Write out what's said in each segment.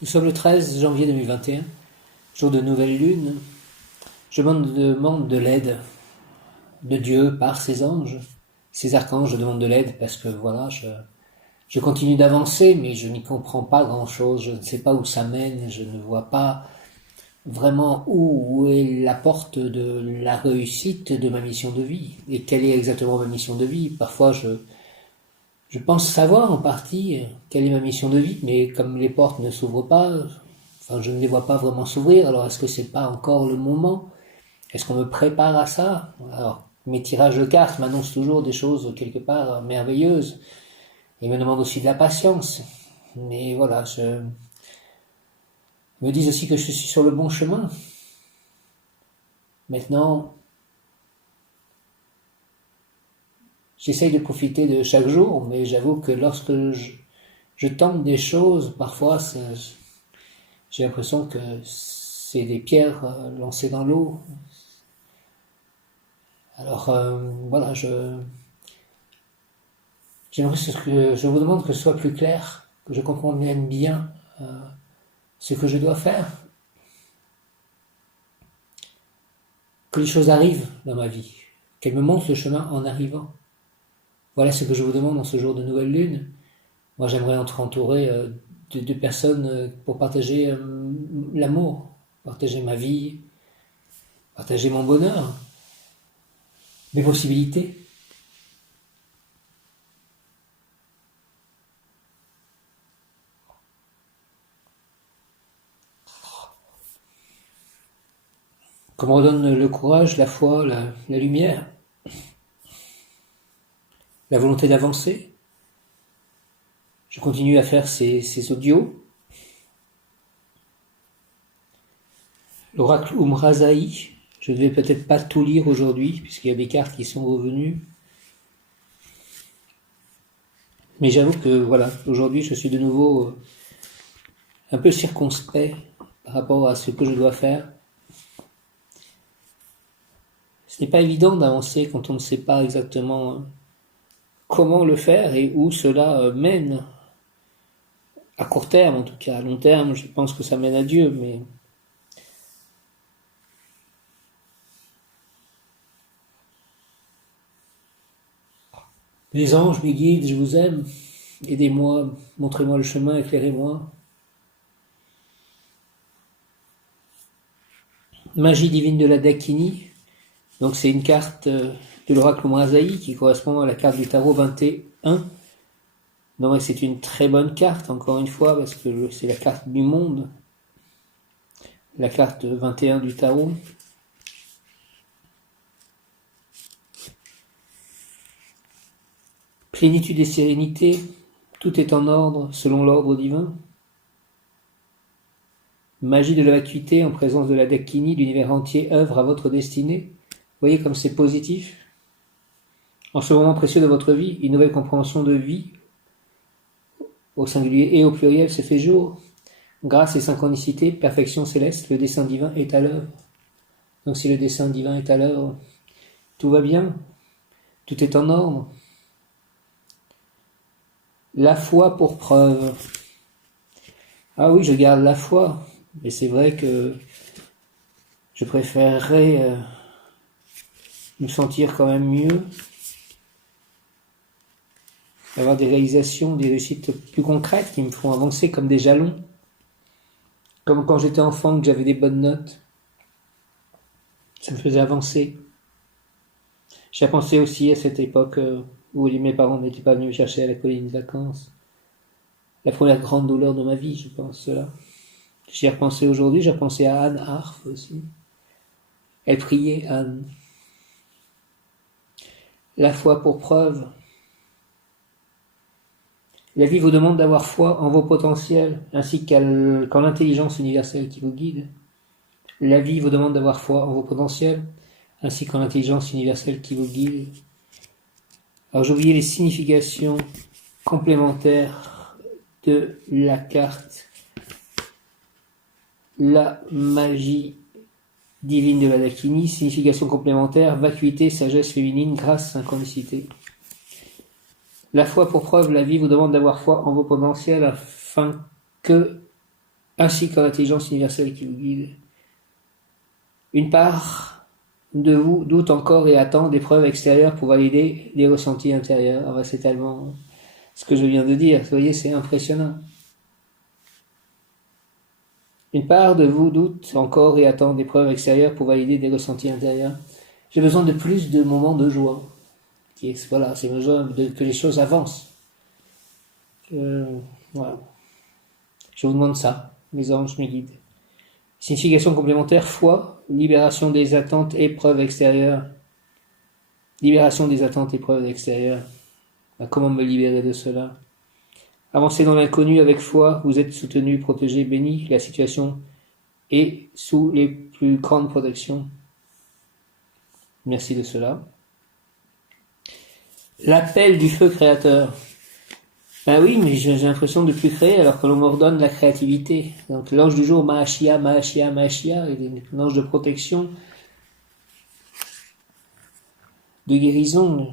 Nous sommes le 13 janvier 2021, jour de nouvelle lune. Je demande de l'aide de Dieu par ses anges, ses archanges. Je demande de l'aide parce que voilà, je continue d'avancer, mais je n'y comprends pas grand-chose. Je ne sais pas où ça mène. Je ne vois pas vraiment où est la porte de la réussite de ma mission de vie. Et quelle est exactement ma mission de vie. Parfois, je pense savoir en partie quelle est ma mission de vie, mais comme les portes ne s'ouvrent pas, enfin je ne les vois pas vraiment s'ouvrir, alors est-ce que c'est pas encore le moment? Est-ce qu'on me prépare à ça? Alors mes tirages de cartes m'annoncent toujours des choses quelque part merveilleuses, et me demandent aussi de la patience. Mais voilà, je me dis aussi que je suis sur le bon chemin. Maintenant, j'essaye de profiter de chaque jour, mais j'avoue que lorsque je tente des choses, parfois j'ai l'impression que c'est des pierres lancées dans l'eau. Alors voilà, j'aimerais que je vous demande que ce soit plus clair, que je comprenne bien ce que je dois faire, que les choses arrivent dans ma vie, qu'elles me montrent le chemin en arrivant. Voilà ce que je vous demande dans ce jour de nouvelle lune. Moi, j'aimerais être entouré de personnes pour partager l'amour, partager ma vie, partager mon bonheur, mes possibilités. Qu'on me redonne le courage, la foi, la lumière, la volonté d'avancer. Je continue à faire ces audios. L'oracle Umrazaï, je ne vais peut-être pas tout lire aujourd'hui, puisqu'il y a des cartes qui sont revenues. Mais j'avoue que voilà, aujourd'hui je suis de nouveau un peu circonspect par rapport à ce que je dois faire. Ce n'est pas évident d'avancer quand on ne sait pas exactement comment le faire et où cela mène. À court terme, en tout cas. À long terme, je pense que ça mène à Dieu, mais les anges, mes guides, je vous aime. Aidez-moi, montrez-moi le chemin, éclairez-moi. Magie divine de la Dakini. Donc c'est une carte de l'oracle Moazaï qui correspond à la carte du tarot 21. Donc c'est une très bonne carte, encore une fois, parce que c'est la carte du monde. La carte 21 du tarot. Plénitude et sérénité, tout est en ordre selon l'ordre divin. Magie de la vacuité en présence de la Dakini, l'univers entier œuvre à votre destinée. Vous voyez comme c'est positif. En ce moment précieux de votre vie, une nouvelle compréhension de vie, au singulier et au pluriel, se fait jour. Grâce et synchronicité, perfection céleste, le dessein divin est à l'œuvre. Donc si le dessein divin est à l'œuvre, tout va bien, tout est en ordre. La foi pour preuve. Ah oui, je garde la foi, mais c'est vrai que je préférerais me sentir quand même mieux, avoir des réalisations, des réussites plus concrètes qui me font avancer comme des jalons. Comme quand j'étais enfant, que j'avais des bonnes notes. Ça me faisait avancer. J'ai pensé aussi à cette époque où mes parents n'étaient pas venus me chercher à la colonie de vacances. La première grande douleur de ma vie, je pense cela. J'y ai repensé aujourd'hui, j'ai repensé à Anne Arf aussi. Elle priait, Anne. La foi pour preuve. La vie vous demande d'avoir foi en vos potentiels, ainsi qu'en l'intelligence universelle qui vous guide. La vie vous demande d'avoir foi en vos potentiels, ainsi qu'en l'intelligence universelle qui vous guide. Alors j'ai oublié les significations complémentaires de la carte. La magie divine de la Dakini, signification complémentaire, vacuité, sagesse féminine, grâce, synchronicité. La foi pour preuve, la vie vous demande d'avoir foi en vos potentiels afin que ainsi qu'en l'intelligence universelle qui vous guide. Une part de vous doute encore et attend des preuves extérieures pour valider les ressentis intérieurs. Ah bah, c'est tellement ce que je viens de dire, vous voyez, c'est impressionnant. Une part de vous doute encore et attend des preuves extérieures pour valider des ressentis intérieurs. J'ai besoin de plus de moments de joie. Voilà, c'est besoin que les choses avancent. Voilà. Je vous demande ça, mes anges, mes guides. Signification complémentaire, foi, libération des attentes, épreuves extérieures. Libération des attentes, épreuves extérieures. Comment me libérer de cela? Avancez dans l'inconnu avec foi, vous êtes soutenu, protégé, béni. La situation est sous les plus grandes protections. Merci de cela. L'appel du feu créateur. Ben oui, mais j'ai l'impression de plus créer alors que l'on m'ordonne la créativité. Donc l'ange du jour, Mahashia, l'ange de protection, de guérison,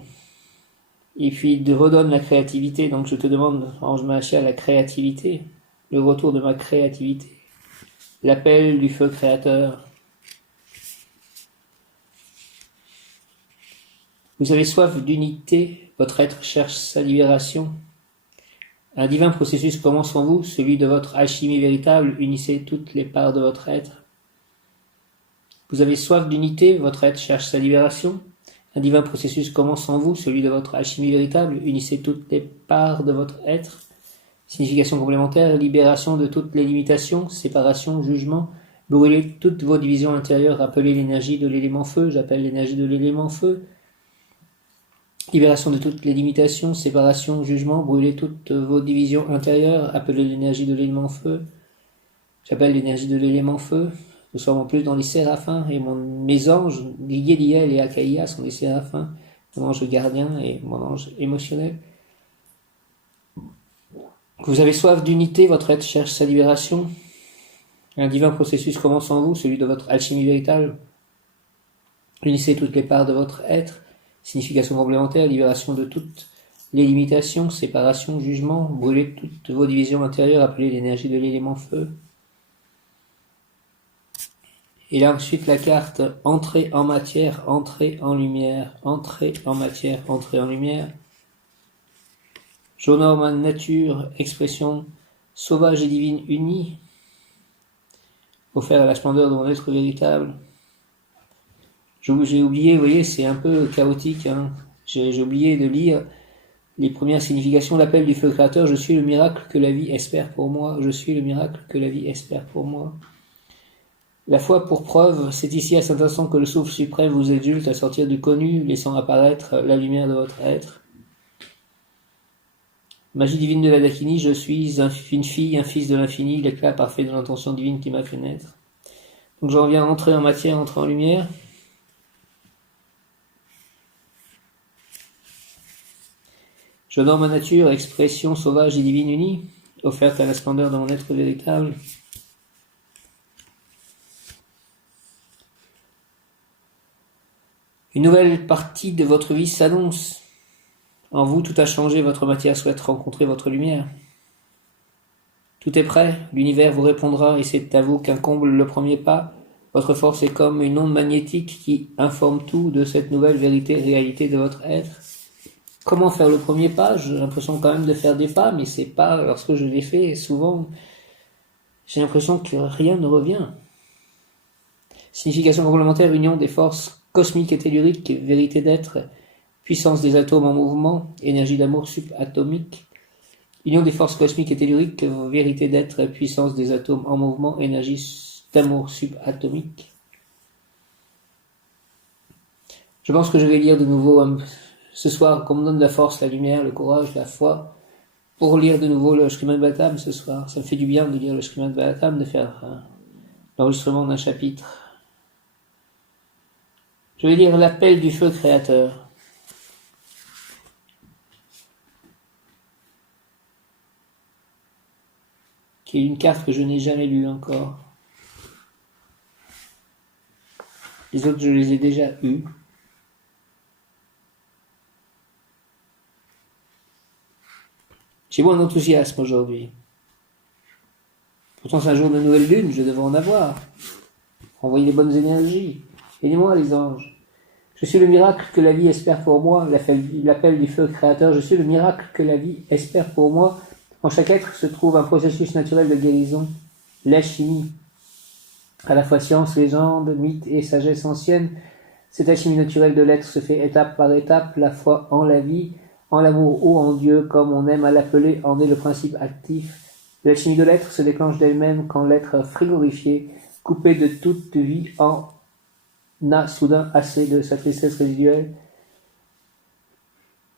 et puis de redonne la créativité. Donc je te demande, ange Mahashia, la créativité, le retour de ma créativité, l'appel du feu créateur. Vous avez soif d'unité, votre être cherche sa libération. Un divin processus commence en vous, celui de votre alchimie véritable, unissez toutes les parts de votre être. Vous avez soif d'unité, votre être cherche sa libération. Un divin processus commence en vous, celui de votre alchimie véritable, unissez toutes les parts de votre être. Signification complémentaire, libération de toutes les limitations, séparation, jugement, brûlez toutes vos divisions intérieures, rappelez l'énergie de l'élément feu, j'appelle l'énergie de l'élément feu. Libération de toutes les limitations, séparation, jugement, brûlez toutes vos divisions intérieures, appelez l'énergie de l'élément feu. J'appelle l'énergie de l'élément feu. Nous sommes en plus dans les séraphins et mes anges, Guédiel et Akaïa sont des séraphins, mon ange gardien et mon ange émotionnel. Vous avez soif d'unité, votre être cherche sa libération. Un divin processus commence en vous, celui de votre alchimie véritable. Unissez toutes les parts de votre être. Signification complémentaire, libération de toutes les limitations, séparation, jugement, brûlez toutes vos divisions intérieures, appelez l'énergie de l'élément feu. Et là ensuite la carte, entrer en matière, entrer en lumière, entrer en matière, entrer en lumière. J'honore ma nature, expression sauvage et divine unie, offert à la splendeur de mon être véritable. J'ai oublié, vous voyez, c'est un peu chaotique, hein. J'ai oublié de lire les premières significations. L'appel du feu créateur, je suis le miracle que la vie espère pour moi, je suis le miracle que la vie espère pour moi. La foi pour preuve, c'est ici à cet instant que le souffle suprême vous exulte à sortir du connu, laissant apparaître la lumière de votre être. Magie divine de la Dakini, je suis une fille, un fils de l'infini, l'éclat parfait de l'intention divine qui m'a fait naître. Donc j'en viens à entrer en matière, entrer en lumière. J'honore ma nature, expression sauvage et divine unie, offerte à la splendeur de mon être véritable. Une nouvelle partie de votre vie s'annonce. En vous, tout a changé, votre matière souhaite rencontrer votre lumière. Tout est prêt, l'univers vous répondra et c'est à vous qu'incombe le premier pas. Votre force est comme une onde magnétique qui informe tout de cette nouvelle vérité, réalité de votre être. Comment faire le premier pas? J'ai l'impression quand même de faire des pas, mais c'est pas, lorsque je les fais, souvent, j'ai l'impression que rien ne revient. Signification complémentaire, union des forces cosmiques et telluriques, vérité d'être, puissance des atomes en mouvement, énergie d'amour subatomique. Union des forces cosmiques et telluriques, vérité d'être, puissance des atomes en mouvement, énergie d'amour subatomique. Je pense que je vais lire de nouveau ce soir, qu'on me donne la force, la lumière, le courage, la foi, pour lire de nouveau le Shrimad Bhattam ce soir. Ça me fait du bien de lire le Shrimad Bhattam, de faire l'enregistrement d'un chapitre. Je vais lire l'appel du feu créateur. Qui est une carte que je n'ai jamais lue encore. Les autres, je les ai déjà eus. J'ai moins d'enthousiasme aujourd'hui. Pourtant c'est un jour de nouvelle lune, je devrais en avoir. Envoyez les bonnes énergies. Aidez-moi les anges. Je suis le miracle que la vie espère pour moi, l'appel du feu créateur. Je suis le miracle que la vie espère pour moi. En chaque être se trouve un processus naturel de guérison, l'alchimie. À la fois science, légende, mythe et sagesse ancienne, cette alchimie naturelle de l'être se fait étape par étape. La foi en la vie, en l'amour ou en Dieu, comme on aime à l'appeler, en est le principe actif. L'alchimie de l'être se déclenche d'elle-même quand l'être frigorifié, coupé de toute vie, en a soudain assez de sa tristesse résiduelle.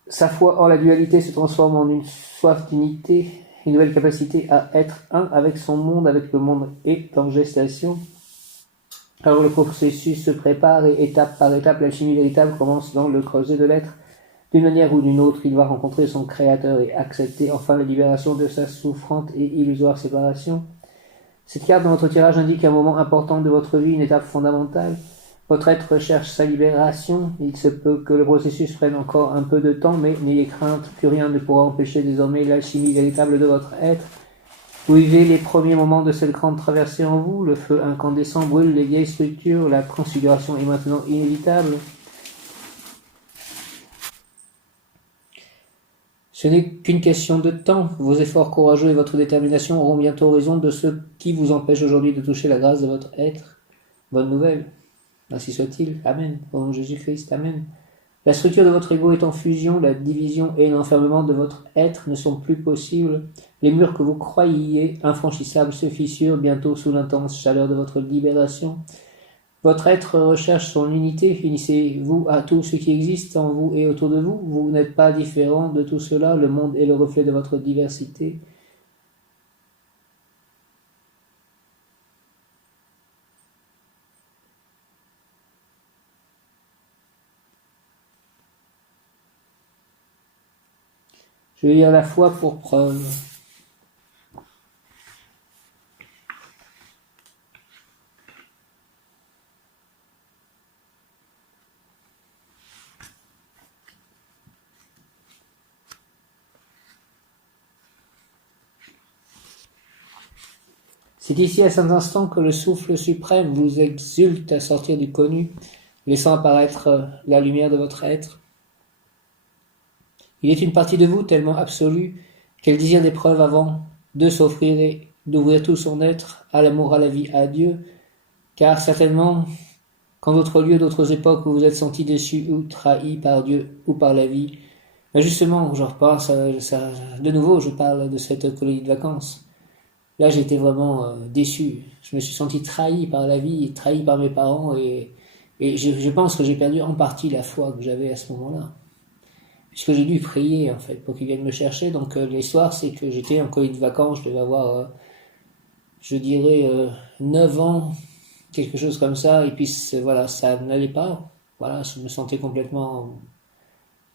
Sa foi en la dualité se transforme en une soif d'unité, une nouvelle capacité à être un avec son monde, avec le monde est en gestation. Alors le processus se prépare et étape par étape, l'alchimie véritable commence dans le creuset de l'être. D'une manière ou d'une autre, il va rencontrer son créateur et accepter enfin la libération de sa souffrante et illusoire séparation. Cette carte de votre tirage indique un moment important de votre vie, une étape fondamentale. Votre être recherche sa libération. Il se peut que le processus prenne encore un peu de temps, mais n'ayez crainte, plus rien ne pourra empêcher désormais l'alchimie véritable de votre être. Vous vivez les premiers moments de cette grande traversée en vous. Le feu incandescent brûle les vieilles structures. La transfiguration est maintenant inévitable. Ce n'est qu'une question de temps. Vos efforts courageux et votre détermination auront bientôt raison de ce qui vous empêche aujourd'hui de toucher la grâce de votre être. Bonne nouvelle. Ainsi soit-il. Amen. Au nom de Jésus-Christ. Amen. La structure de votre ego est en fusion, la division et l'enfermement de votre être ne sont plus possibles. Les murs que vous croyiez infranchissables se fissurent bientôt sous l'intense chaleur de votre libération. Votre être recherche son unité. Unissez-vous à tout ce qui existe en vous et autour de vous. Vous n'êtes pas différent de tout cela. Le monde est le reflet de votre diversité. Je vais lire la foi pour preuve. C'est ici à cet instant que le souffle suprême vous exulte à sortir du connu, laissant apparaître la lumière de votre être. Il est une partie de vous tellement absolue qu'elle désire des preuves avant de s'offrir et d'ouvrir tout son être à l'amour, à la vie, à Dieu, car certainement, qu'en d'autres lieux, d'autres époques où vous êtes senti déçu ou trahi par Dieu ou par la vie, ben justement, je repense de nouveau, je parle de cette colonie de vacances. Là, j'étais vraiment déçu. Je me suis senti trahi par la vie, trahi par mes parents, et je pense que j'ai perdu en partie la foi que j'avais à ce moment-là. Puisque j'ai dû prier, en fait, pour qu'ils viennent me chercher. Donc, l'histoire, c'est que j'étais en colonie de vacances, je devais avoir, je dirais, 9 ans, quelque chose comme ça, et puis, voilà, ça n'allait pas. Voilà, je me sentais complètement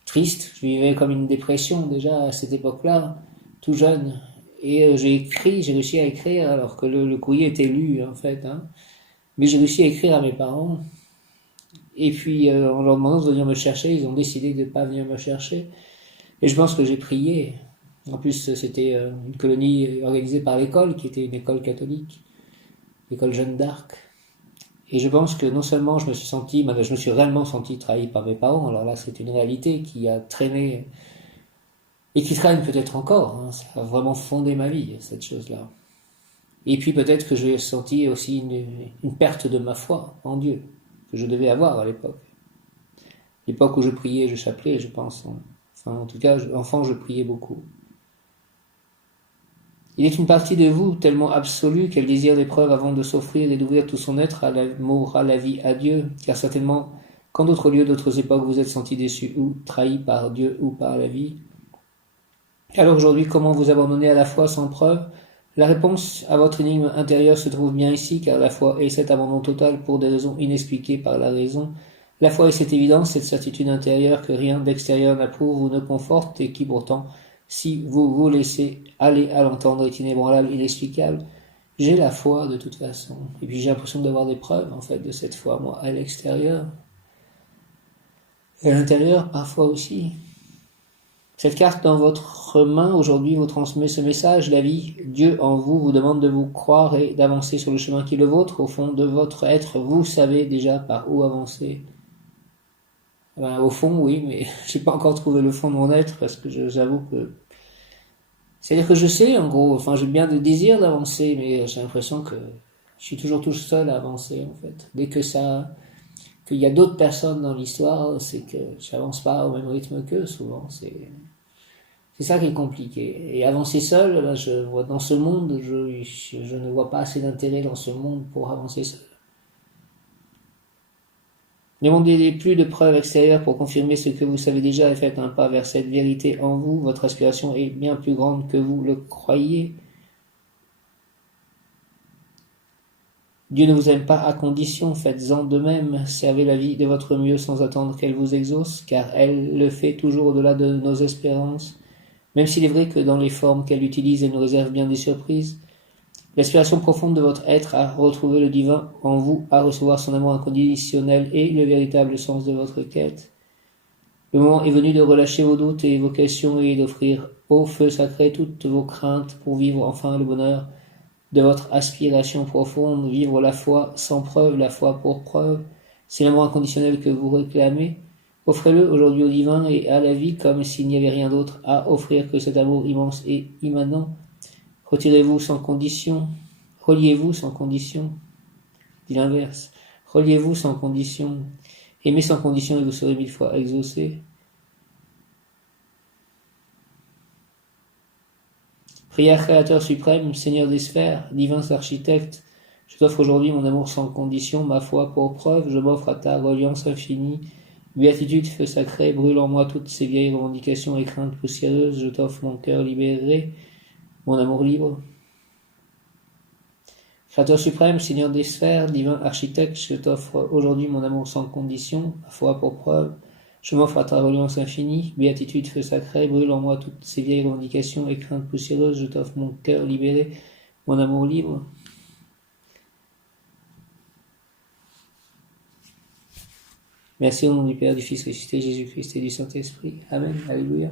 triste. Je vivais comme une dépression, déjà, à cette époque-là, tout jeune. Et j'ai réussi à écrire, alors que le courrier était lu, en fait, hein. Mais j'ai réussi à écrire à mes parents. Et puis, en leur demandant de venir me chercher, ils ont décidé de ne pas venir me chercher. Et je pense que j'ai prié. En plus, c'était une colonie organisée par l'école, qui était une école catholique, l'école Jeanne d'Arc. Et je pense que non seulement je me suis réellement senti trahi par mes parents, alors là, c'est une réalité qui a traîné, et qui traîne peut-être encore, hein. Ça a vraiment fondé ma vie, cette chose-là. Et puis peut-être que j'ai senti aussi une perte de ma foi en Dieu, que je devais avoir à l'époque. L'époque où je priais, je chapelais, je pense. Enfin, en tout cas, enfant, je priais beaucoup. Il est une partie de vous tellement absolue qu'elle désire l'épreuve avant de s'offrir et d'ouvrir tout son être à l'amour, à la vie, à Dieu, car certainement, qu'en d'autres lieux, d'autres époques, vous êtes senti déçu ou trahi par Dieu ou par la vie. Alors aujourd'hui, comment vous abandonner à la foi sans preuve? La réponse à votre énigme intérieure se trouve bien ici, car la foi est cet abandon total pour des raisons inexpliquées par la raison. La foi est cette évidence, cette certitude intérieure que rien d'extérieur n'approuve ou ne conforte, et qui pourtant, si vous vous laissez aller à l'entendre, est inébranlable, inexplicable. J'ai la foi de toute façon. Et puis j'ai l'impression d'avoir des preuves, en fait, de cette foi, moi, à l'extérieur. Et à l'intérieur, parfois aussi. Cette carte dans votre main aujourd'hui vous transmet ce message. La vie, Dieu en vous demande de vous croire et d'avancer sur le chemin qui est le vôtre. Au fond de votre être, vous savez déjà par où avancer. Ben, au fond, oui, mais j'ai pas encore trouvé le fond de mon être parce que j'avoue que... C'est-à-dire que je sais, en gros, enfin j'ai bien le désir d'avancer, mais j'ai l'impression que je suis toujours tout seul à avancer, en fait. Dès que qu'il y a d'autres personnes dans l'histoire, c'est que j'avance pas au même rythme qu'eux, souvent. C'est ça qui est compliqué. Et avancer seul, là, je vois dans ce monde, je ne vois pas assez d'intérêt dans ce monde pour avancer seul. Ne demandez plus de preuves extérieures pour confirmer ce que vous savez déjà et faites un pas vers cette vérité en vous. Votre aspiration est bien plus grande que vous le croyez. Dieu ne vous aime pas à condition, faites-en de même, servez la vie de votre mieux sans attendre qu'elle vous exauce, car elle le fait toujours au-delà de nos espérances. Même s'il est vrai que dans les formes qu'elle utilise, elle nous réserve bien des surprises. L'aspiration profonde de votre être à retrouver le divin en vous, à recevoir son amour inconditionnel est le véritable sens de votre quête. Le moment est venu de relâcher vos doutes et vos questions et d'offrir au feu sacré toutes vos craintes pour vivre enfin le bonheur de votre aspiration profonde, vivre la foi sans preuve, la foi pour preuve. C'est l'amour inconditionnel que vous réclamez. Offrez-le aujourd'hui au divin et à la vie comme s'il n'y avait rien d'autre à offrir que cet amour immense et immanent. Retirez-vous sans condition, reliez-vous sans condition, dit l'inverse, reliez-vous sans condition, aimez sans condition et vous serez 1000 fois exaucé. Prière Créateur suprême, Seigneur des sphères, divins architectes, je t'offre aujourd'hui mon amour sans condition, ma foi pour preuve, je m'offre à ta reliance infinie. Béatitude, feu sacré, brûle en moi toutes ces vieilles revendications et craintes poussiéreuses, je t'offre mon cœur libéré, mon amour libre. Créateur suprême, Seigneur des sphères, divin architecte, je t'offre aujourd'hui mon amour sans condition, ma foi pour preuve. Je m'offre à ta reliance infinie, béatitude, feu sacré, brûle en moi toutes ces vieilles revendications et craintes poussiéreuses, je t'offre mon cœur libéré, mon amour libre. Merci au nom du Père, du Fils ressuscité, Jésus-Christ et du Saint-Esprit. Amen. Alléluia.